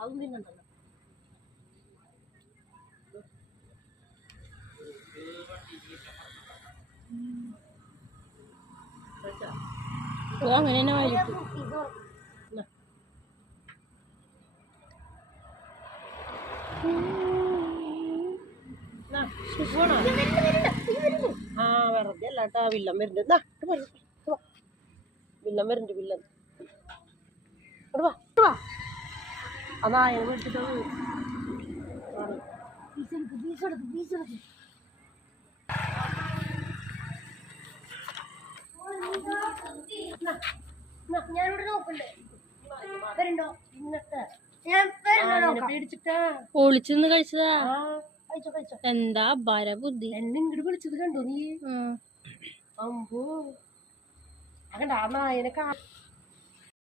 അതും തിന്നണ്ടല്ലോ. അങ്ങനെ തന്നെ വായിക്കും. ആ വെറുതെ അല്ലാട്ടാ വില്ലൻ വരുന്നുണ്ട്. വില്ലൻ വരുന്നുണ്ട്. വില്ലൻ ആ നായനെ വിളിച്ചിട്ട് ഞാനിവിടെ നോക്കണ്ടേ വരുന്നുണ്ടോ ഇന്നത്തെ പേടിച്ചിട്ടാ ഒളിച്ചിന്ന് കഴിച്ചതാ. കഴിച്ചോ കഴിച്ചോ. എന്താ ബുദ്ധി. എന്നെ ഇങ്ങോട്ട് വിളിച്ചത് കണ്ടോ നീ? അമ്പോ അങ്ങണ്ട ആ നായനെ